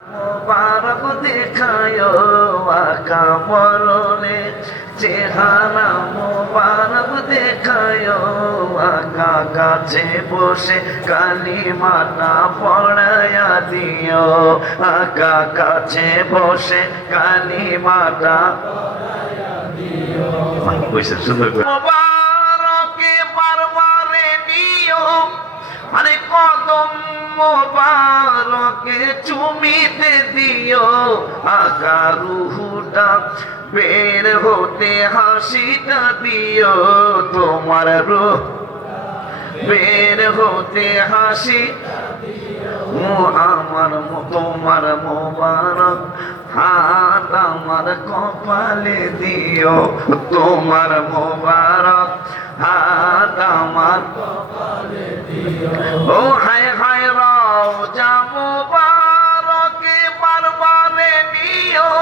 মুবারক দেখায়ো আকা মরণে চেহারা মুবারক দেখায়ো আকা কাছে বসে কালিমাটা পড়ায়া দিও আকা কাছে বসে কালিমাটা কইছে সুন্দর করে মুবারকে বারবারে নিও আরে কদম মুবারকে চুমিতে দিও আকা রুহুটা বের হতে হাসিটা দিও তোমার রূহ বের হতে হাসি আমার তোমার মোবারক হাত আমার কপালে দিও তোমার মোবারক হাত আমার কপালে দিও ও হায় হায় রওজা মোবারকে বারবারে নিও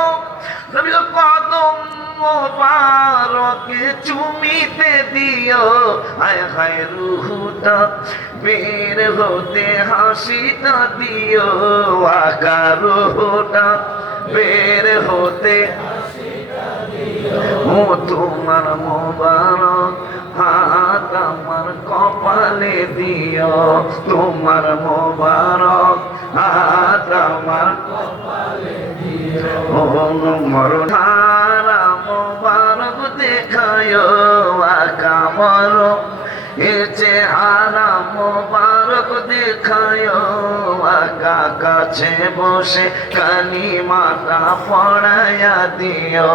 নবী কদম মোবারকে চুমিতে দিও হায় হায় রুহুটা বের হতে হাসিটা দিও আকা রুহুটা বের হতে হাসিটা দিও ও তোমার মোবারক হাত আমার কপালে দিও তোমার মোবারক হাত আমার কপালে দিও ও মরধারা মোবারক দেখায়ো আকা মরক এ চেহারা মোবারক দেখায়ো আকা কাছে বসে কালিমাটা পড়ায়া দিও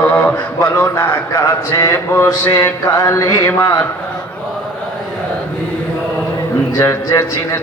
বলো না কাছে বসে কালিমাটা পড়ায়া দিও যে চিনে